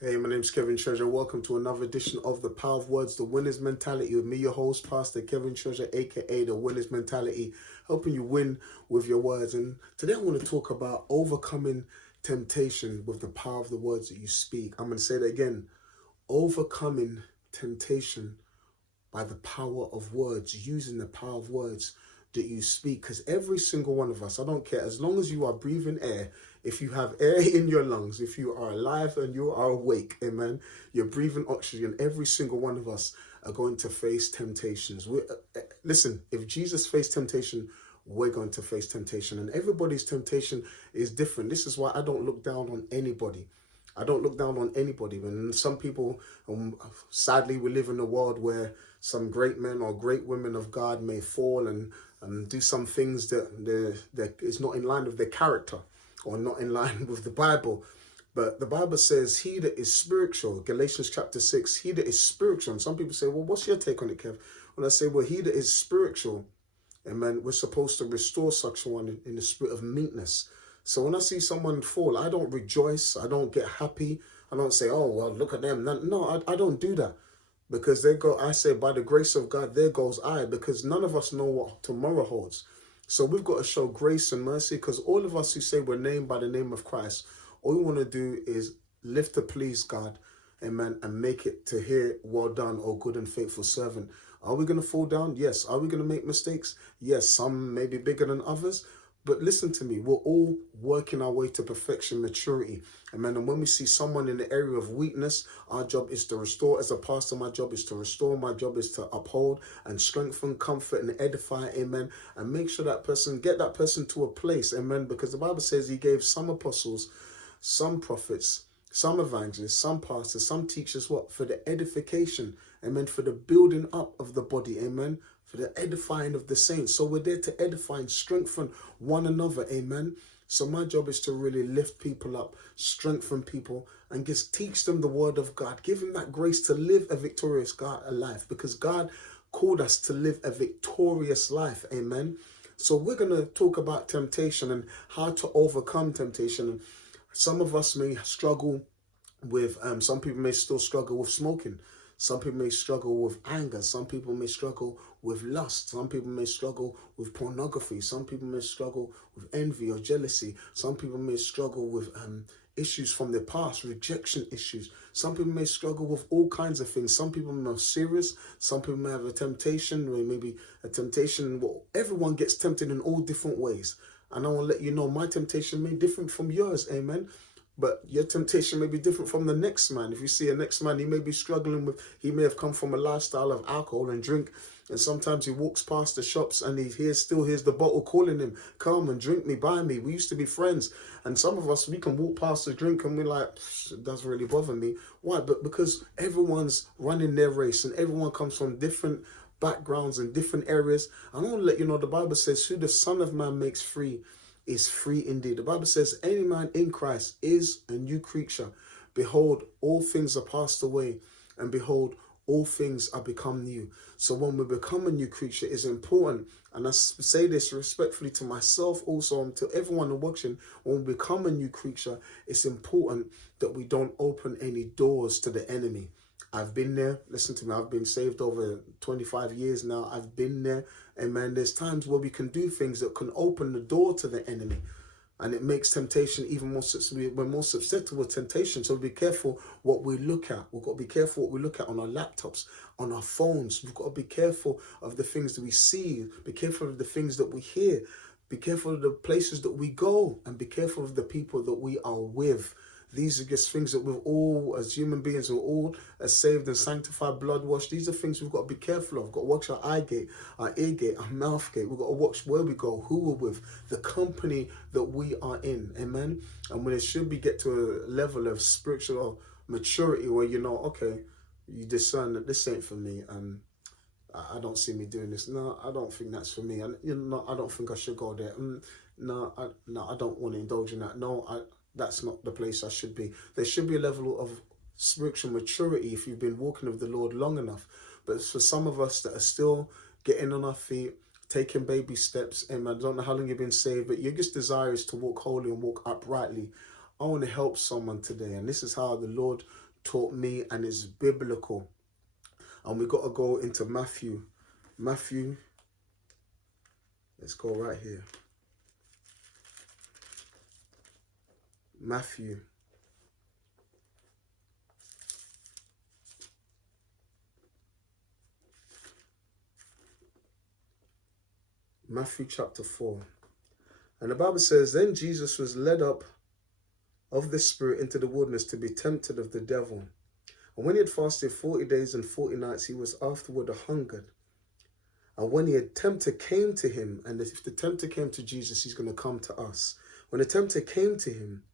Hey, my name's Kevin Treasure. Welcome to another edition of The Power of Words, The Winner's Mentality, with me, your host, Pastor Kevin Treasure, aka The Winner's Mentality, helping you win with your words. And today I want to talk about overcoming temptation with the power of the words that you speak. I'm going to say that again: overcoming temptation by the power of words, using the power of words that you speak. Because every single one of us, I don't care, as long as you are breathing air, if you have air in your lungs, if you are alive and you are awake, amen, you're breathing oxygen, every single one of us are going to face temptations. Listen, if Jesus faced temptation, we're going to face temptation, and everybody's temptation is different. This is why I don't look down on anybody. I don't look down on anybody. And some people, sadly, we live in a world where some great men or great women of God may fall and do some things that is not in line with their character or not in line with the Bible. But the Bible says, he that is spiritual, Galatians chapter 6, he that is spiritual. And some people say, well, what's your take on it, Kev? Well, I say, well, he that is spiritual, amen, we're supposed to restore such one in the spirit of meekness. So when I see someone fall, I don't rejoice. I don't get happy. I don't say, oh, well, look at them. No, I don't do that. Because they go, I say, by the grace of God, there goes I. Because none of us know what tomorrow holds. So we've got to show grace and mercy. Because all of us who say we're named by the name of Christ, all we want to do is live to please God. Amen. And make it to hear, well done, O good and faithful servant. Are we going to fall down? Yes. Are we going to make mistakes? Yes. Some may be bigger than others. But listen to me, we're all working our way to perfection, maturity. Amen. And when we see someone in the area of weakness, our job is to restore. As a pastor, my job is to restore. My job is to uphold and strengthen, comfort, and edify. Amen. And make sure get that person to a place. Amen. Because the Bible says he gave some apostles, some prophets, some evangelists, some pastors, some teachers, what? For the edification, amen, for the building up of the body, amen, for the edifying of the saints. So we're there to edify and strengthen one another, amen. So my job is to really lift people up, strengthen people, and just teach them the word of God. Give them that grace to live a victorious life, because God called us to live a victorious life, amen. So we're going to talk about temptation and how to overcome temptation. Some of us may struggle with, some people may still struggle with smoking. Some people may struggle with anger. Some people may struggle with lust. Some people may struggle with pornography. Some people may struggle with envy or jealousy. Some people may struggle with issues from their past, rejection issues. Some people may struggle with all kinds of things. Some people may be serious. Some people may have a temptation, or maybe a temptation. Well, everyone gets tempted in all different ways. And I want to let you know, my temptation may be different from yours, amen. But your temptation may be different from the next man. If you see a next man, he may be struggling with, he may have come from a lifestyle of alcohol and drink. And sometimes he walks past the shops and still hears the bottle calling him, come and drink me, buy me. We used to be friends. And some of us, we can walk past the drink and we're like, it doesn't really bother me. Why? But because everyone's running their race and everyone comes from different backgrounds and different areas. I want to let you know, the Bible says, who the Son of Man makes free is free indeed. The Bible says, any man in Christ is a new creature. Behold, all things are passed away, and behold, all things are become new. So when we become a new creature, it's important, and I say this respectfully to myself also, and to everyone watching, when we become a new creature, it's important that we don't open any doors to the enemy. I've been there. Listen to me. I've been saved over 25 years now. I've been there. Amen. There's times where we can do things that can open the door to the enemy. And it makes temptation even more, we're more susceptible to temptation. So be careful what we look at. We've got to be careful what we look at on our laptops, on our phones. We've got to be careful of the things that we see. Be careful of the things that we hear. Be careful of the places that we go. And be careful of the people that we are with. These are just things that we've all, as human beings, we're all saved and sanctified, blood washed. These are things we've got to be careful of. We've got to watch our eye gate, our ear gate, our mouth gate. We've got to watch where we go, who we're with, the company that we are in. Amen. And when it should be get to a level of spiritual maturity where you know, okay, you discern that this ain't for me, and I don't see me doing this. No, I don't think that's for me. And I don't think I should go there. No, I don't want to indulge in that. No, that's not the place I should be. There should be a level of spiritual maturity if you've been walking with the Lord long enough. But for some of us that are still getting on our feet, taking baby steps, and I don't know how long you've been saved, but your just desire is to walk holy and walk uprightly. I want to help someone today. And this is how the Lord taught me, and it's biblical. And we got to go into Matthew. Matthew, let's go right here. Matthew. Matthew chapter 4. And the Bible says, then Jesus was led up of the Spirit into the wilderness to be tempted of the devil. And when he had fasted 40 days and 40 nights, he was afterward hungered. And when the tempter came to him, and if the tempter came to Jesus, he's going to come to us. When the tempter came to him,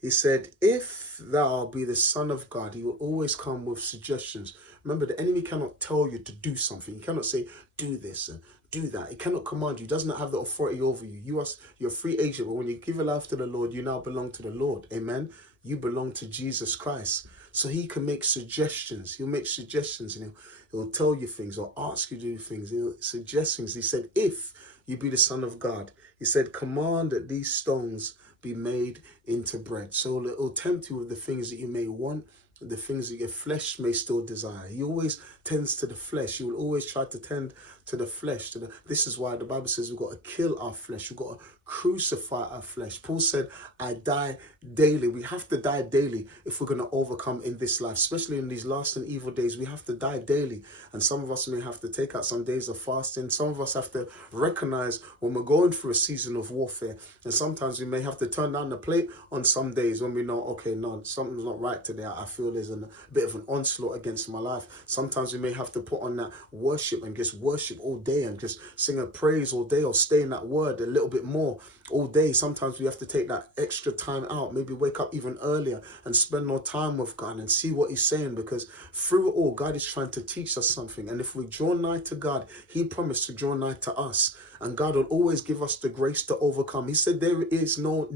he said, if thou be the Son of God, he will always come with suggestions. Remember, the enemy cannot tell you to do something. He cannot say, do this and do that. He cannot command you. He does not have the authority over you. You're a free agent. But when you give your life to the Lord, you now belong to the Lord. Amen. You belong to Jesus Christ. So he can make suggestions. He'll make suggestions, and he'll tell you things or ask you to do things. He'll suggest things. He said, if you be the Son of God, he said, command that these stones be made into bread. So it will tempt you with the things that you may want, the things that your flesh may still desire. He always tends to the flesh. He will always try to tend to the flesh. This is why the Bible says we've got to kill our flesh. We've got to crucify our flesh. Paul said, I die daily. We have to die daily if we're going to overcome in this life, especially in these last and evil days. We have to die daily. And some of us may have to take out some days of fasting. Some of us have to recognize when we're going through a season of warfare. And sometimes we may have to turn down the plate on some days when we know, okay, no, something's not right today. I feel there's a bit of an onslaught against my life. Sometimes we may have to put on that worship and just worship all day and just sing a praise all day, or stay in that word a little bit more all day. Sometimes we have to take that extra time out, maybe wake up even earlier and spend more time with God and see what he's saying, because through it all, God is trying to teach us something. And if we draw nigh to God, he promised to draw nigh to us, and God will always give us the grace to overcome. He said there is no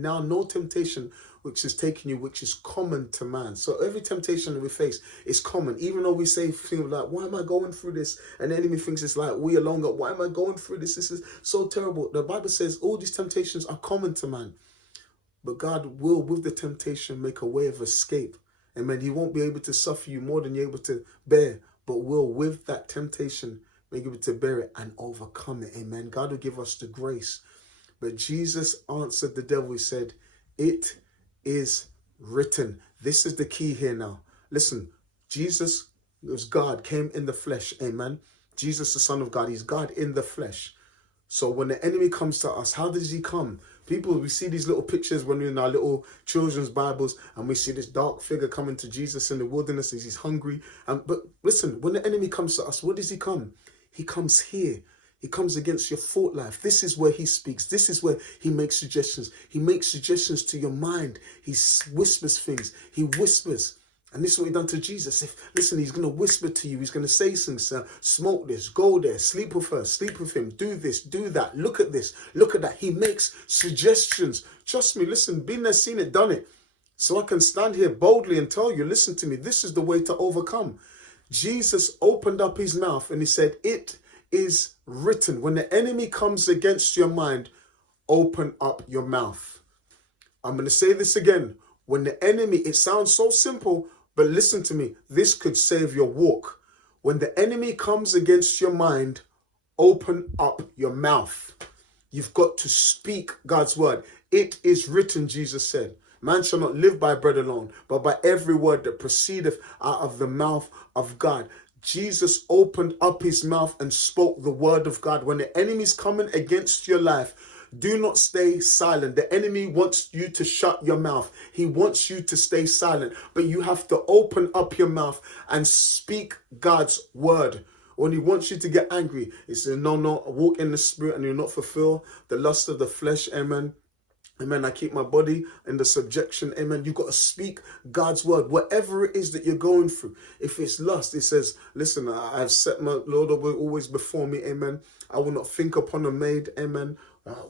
temptation which is taking you, which is common to man. So every temptation that we face is common. Even though we say things like, why am I going through this? And the enemy thinks it's like we alone. Why am I going through this? This is so terrible. The Bible says all these temptations are common to man. But God will, with the temptation, make a way of escape. Amen. He won't be able to suffer you more than you're able to bear, but will, with that temptation, make you able to bear it and overcome it. Amen. God will give us the grace. But Jesus answered the devil. He said, it is written. This is the key here now. Listen, Jesus was God, came in the flesh. Amen. Jesus, the Son of God, he's God in the flesh. So when the enemy comes to us, how does he come? People, we see these little pictures when we're in our little children's Bibles, and we see this dark figure coming to Jesus in the wilderness as he's hungry. But listen, when the enemy comes to us, what does he come? He comes here. He comes against your thought life. This is where he speaks. This is where he makes suggestions. He makes suggestions to your mind. He whispers things. He whispers. And this is what he done to Jesus. Listen, he's going to whisper to you. He's going to say things. Smoke this. Go there. Sleep with her. Sleep with him. Do this. Do that. Look at this. Look at that. He makes suggestions. Trust me. Listen, been there, seen it, done it. So I can stand here boldly and tell you, listen to me. This is the way to overcome. Jesus opened up his mouth and he said, it is written. When the enemy comes against your mind, open up your mouth. I'm going to say this again. When the enemy, it sounds so simple, but listen to me. This could save your walk. When the enemy comes against your mind, open up your mouth. You've got to speak God's word. It is written, Jesus said. Man shall not live by bread alone, but by every word that proceedeth out of the mouth of God. Jesus opened up his mouth and spoke the word of God. When the enemy's coming against your life, do not stay silent. The enemy wants you to shut your mouth. He wants you to stay silent. But you have to open up your mouth and speak God's word. When he wants you to get angry, he says, no, walk in the spirit and you'll not fulfill the lust of the flesh. Amen. Amen. I keep my body in the subjection. Amen. You've got to speak God's word, whatever it is that you're going through. If it's lust, it says, listen, I have set my Lord always before me. Amen. I will not think upon a maid. Amen.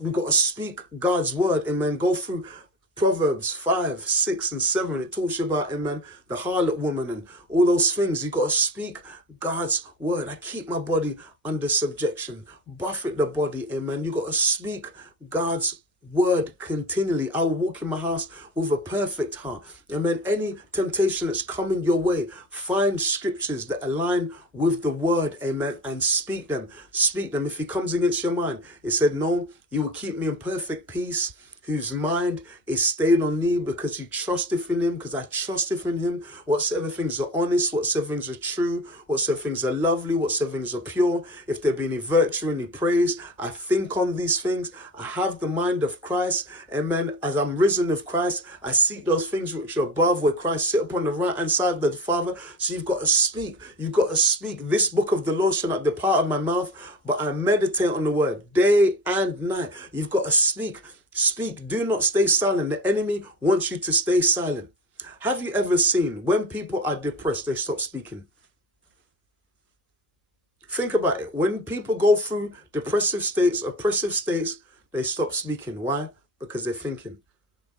We've got to speak God's word. Amen. Go through Proverbs 5, 6, and 7. It talks about, amen, the harlot woman and all those things. You've got to speak God's word. I keep my body under subjection. Buffet the body. Amen. You've got to speak God's word continually. I will walk in my house with a perfect heart. Amen. Any temptation that's coming your way, find scriptures that align with the word. Amen. And speak them. Speak them. If he comes against your mind, it said, no, you will keep me in perfect peace, whose mind is stayed on me, because you trusteth in him, because I trusteth in him. Whatsoever things are honest, whatsoever things are true, whatsoever things are lovely, whatsoever things are pure, if there be any virtue, any praise, I think on these things. I have the mind of Christ. Amen. As I'm risen of Christ, I seek those things which are above, where Christ sit upon the right hand side of the Father. So you've got to speak. You've got to speak. This book of the law shall not depart of my mouth, but I meditate on the word day and night. You've got to speak. Speak. Do not stay silent. The enemy wants you to stay silent. Have you ever seen when people are depressed, they stop speaking? Think about it. When people go through depressive states, oppressive states, they stop speaking. Why? Because they're thinking.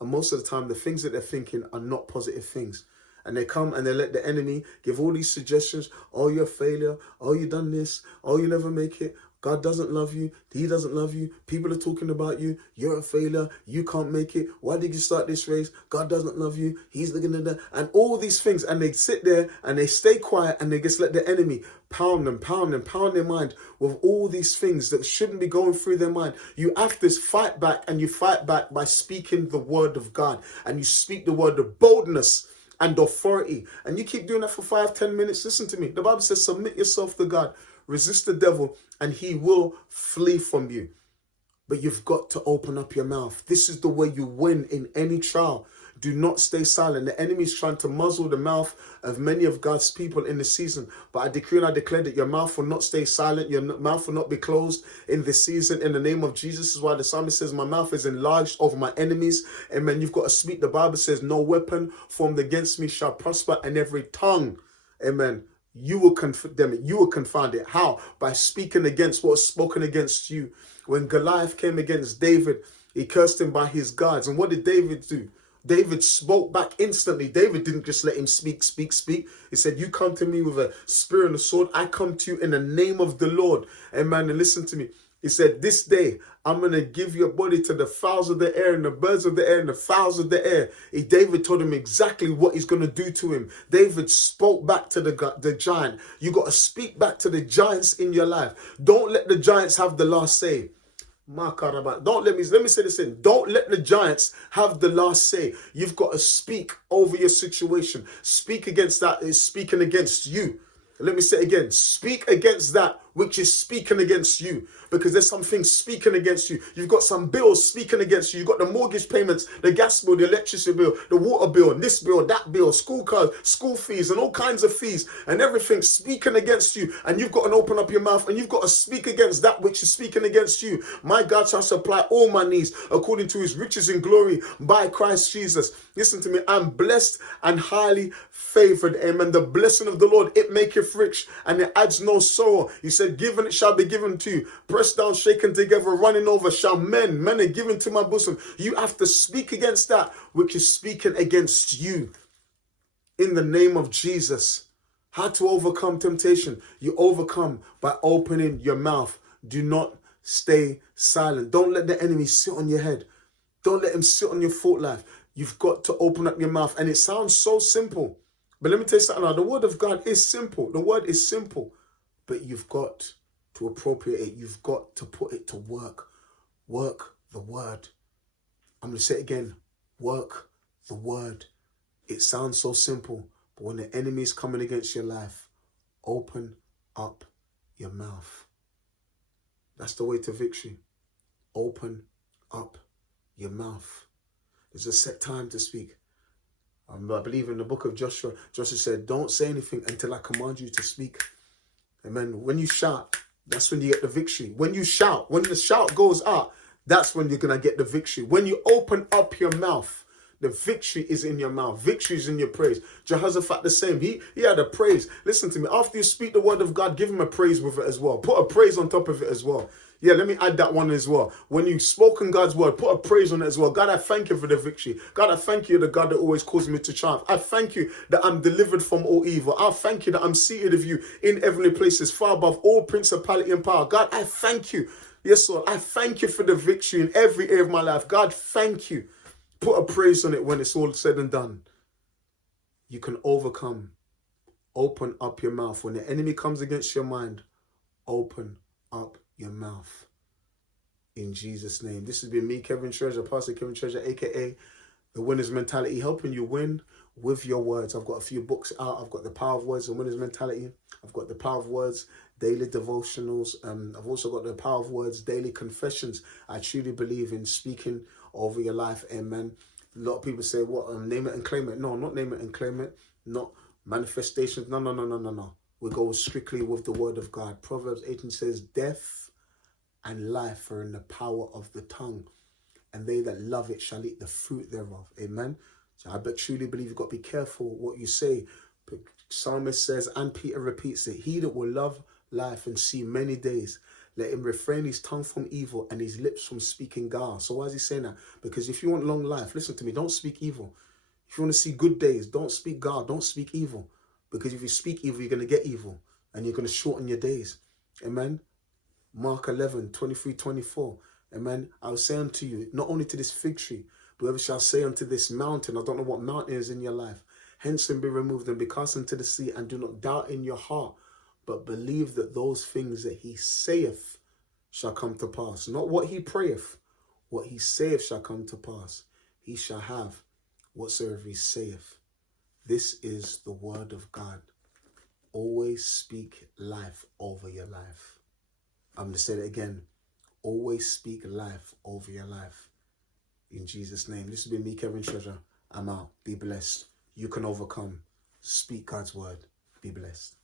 And most of the time, the things that they're thinking are not positive things. And they come and they let the enemy give all these suggestions. Oh, you're a failure. Oh, you done this. Oh, you never make it. God doesn't love you. He doesn't love you. People are talking about you. You're a failure. You can't make it. Why did you start this race? God doesn't love you. He's looking at that. And all these things. And they sit there and they stay quiet and they just let the enemy pound their mind with all these things that shouldn't be going through their mind. You have to fight back, and you fight back by speaking the word of God. And you speak the word of boldness and authority. And you keep doing that for 5-10 minutes. Listen to me. The Bible says, submit yourself to God. Resist the devil and he will flee from you. But you've got to open up your mouth. This is the way you win in any trial. Do not stay silent. The enemy is trying to muzzle the mouth of many of God's people in this season. But I decree and I declare that your mouth will not stay silent. Your mouth will not be closed in this season. In the name of Jesus. This is why the psalmist says, my mouth is enlarged over my enemies. Amen. You've got to speak. The Bible says, no weapon formed against me shall prosper, and every tongue, amen, you will condemn it. You will confound it. How? By speaking against what was spoken against you. When Goliath came against David, he cursed him by his gods. And what did David do? David spoke back instantly. David didn't just let him speak. He said, you come to me with a spear and a sword. I come to you in the name of the Lord. Amen. And listen to me. He said, this day, I'm going to give your body to the fowls of the air and the birds of the air and the fowls of the air. David told him exactly what he's going to do to him. David spoke back to the giant. You got to speak back to the giants in your life. Don't let the giants have the last say. Don't let me say this in. Don't let the giants have the last say. You've got to speak over your situation. Speak against that is speaking against you. Let me say it again. Speak against that which is speaking against you. Because there's some things speaking against you. You've got some bills speaking against you. You've got the mortgage payments, the gas bill, the electricity bill, the water bill, this bill, that bill, school cards, school fees, and all kinds of fees, and everything speaking against you. And you've got to open up your mouth and you've got to speak against that which is speaking against you. My God shall supply all my needs according to his riches in glory by Christ Jesus. Listen to me. I'm blessed and highly favored. Amen. The blessing of the Lord, it maketh rich and it adds no sorrow. He said, given it shall be given to you. Pressed down, shaken together, running over, shall men are given to my bosom. You have to speak against that which is speaking against you. In the name of Jesus. How to overcome temptation? You overcome by opening your mouth. Do not stay silent. Don't let the enemy sit on your head. Don't let him sit on your thought life. You've got to open up your mouth. And it sounds so simple. But let me tell you something now. The word of God is simple. The word is simple. But you've got to appropriate it. You've got to put it to work. Work the word. I'm going to say it again. Work the word. It sounds so simple. But when the enemy is coming against your life, open up your mouth. That's the way to victory. Open up your mouth. There's a set time to speak. I believe in the book of Joshua, Joshua said, don't say anything until I command you to speak. Amen. When you shout, that's when you get the victory. When you shout, when the shout goes out, that's when you're going to get the victory. When you open up your mouth, the victory is in your mouth. Victory is in your praise. Jehoshaphat the same. He had a praise. Listen to me. After you speak the word of God, give him a praise with it as well. Put a praise on top of it as well. Yeah, let me add that one as well. When you've spoken God's word, put a praise on it as well. God, I thank you for the victory. God, I thank you, the God that always calls me to triumph. I thank you that I'm delivered from all evil. I thank you that I'm seated of you in heavenly places, far above all principality and power. God, I thank you. Yes, Lord, I thank you for the victory in every area of my life. God, thank you. Put a praise on it when it's all said and done. You can overcome. Open up your mouth. When the enemy comes against your mind, open up your mouth. In Jesus' name. This has been me, Kevin Treasure, Pastor Kevin Treasure, aka The Winner's Mentality, helping you win with your words. I've got a few books out. I've got The Power of Words, The Winner's Mentality. I've got The Power of Words, Daily Devotionals. I've also got The Power of Words, Daily Confessions. I truly believe in speaking over your life. Amen. A lot of people say, what, name it and claim it. No, not name it and claim it. Not manifestations. No. We go strictly with the word of God. Proverbs 18 says, death and life are in the power of the tongue, and they that love it shall eat the fruit thereof. Amen. So I truly believe you've got to be careful what you say. But Psalmist says, and Peter repeats it, he that will love life and see many days, let him refrain his tongue from evil and his lips from speaking guile. So why is he saying that? Because if you want long life, listen to me, don't speak evil. If you want to see good days, don't speak guile, don't speak evil. Because if you speak evil, you're going to get evil and you're going to shorten your days. Amen. Mark 11, 23, 24. Amen. I will say unto you, not only to this fig tree, but whoever shall say unto this mountain, I don't know what mountain is in your life, hence and be removed and be cast into the sea, and do not doubt in your heart, but believe that those things that he saith shall come to pass. Not what he prayeth, what he saith shall come to pass. He shall have whatsoever he saith. This is the word of God. Always speak life over your life. I'm going to say it again. Always speak life over your life. In Jesus' name. This has been me, Kevin Treasure. I'm out. Be blessed. You can overcome. Speak God's word. Be blessed.